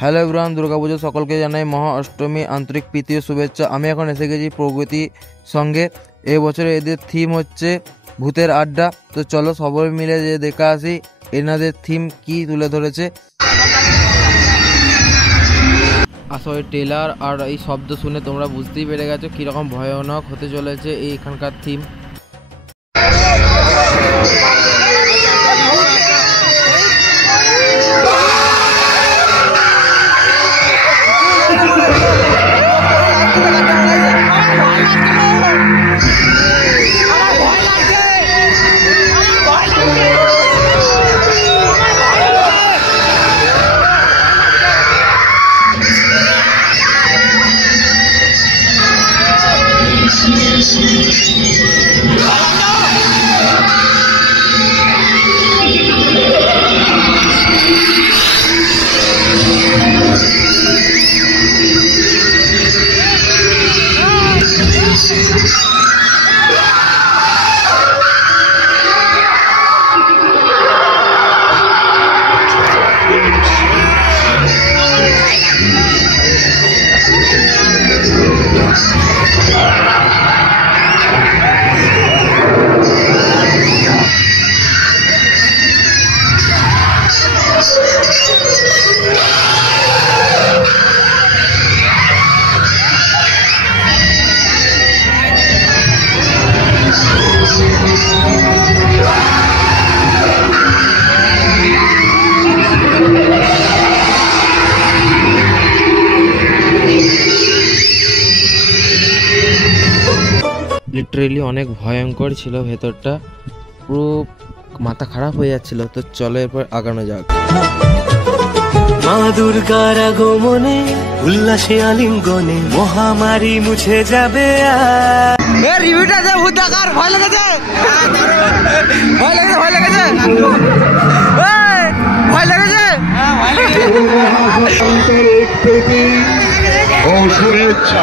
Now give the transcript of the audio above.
Hello everyone, Durga Puja সকলকে জানাই মহা অষ্টমী আন্তরিক প্রীতি ও শুভেচ্ছা। আমি এখন এসে গেছি প্রগতি সঙ্গে। এবছরে এদের থিম হচ্ছে ভূতের আড্ডা। তো চলো সবাই মিলে যে দেখা আসি এনাদের থিম কি তুলে ধরেছে। আসলে ট্রেলার আর এই শব্দ শুনে তোমরা বুঝতেই পেরে গেছো কীরকম ভয়ানক হতে চলেছে এইখানকার থিম। লিটারেলি অনেক ভয়ঙ্কর ছিল ভেতরটা, পুরো মাথা খারাপ হয়ে যাচ্ছিল। তো চলো এরপর আগানো যাক। মা দুর্গার আগমনে উল্লাসে আলিঙ্গনে মহামারী মুছে যাবে। রিভিউটা দে, ভূত দেখার ভয় লেগেছে, ভয় লেগেছে, ভয় লেগেছে, ভয় লেগেছে, ও শুভেচ্ছা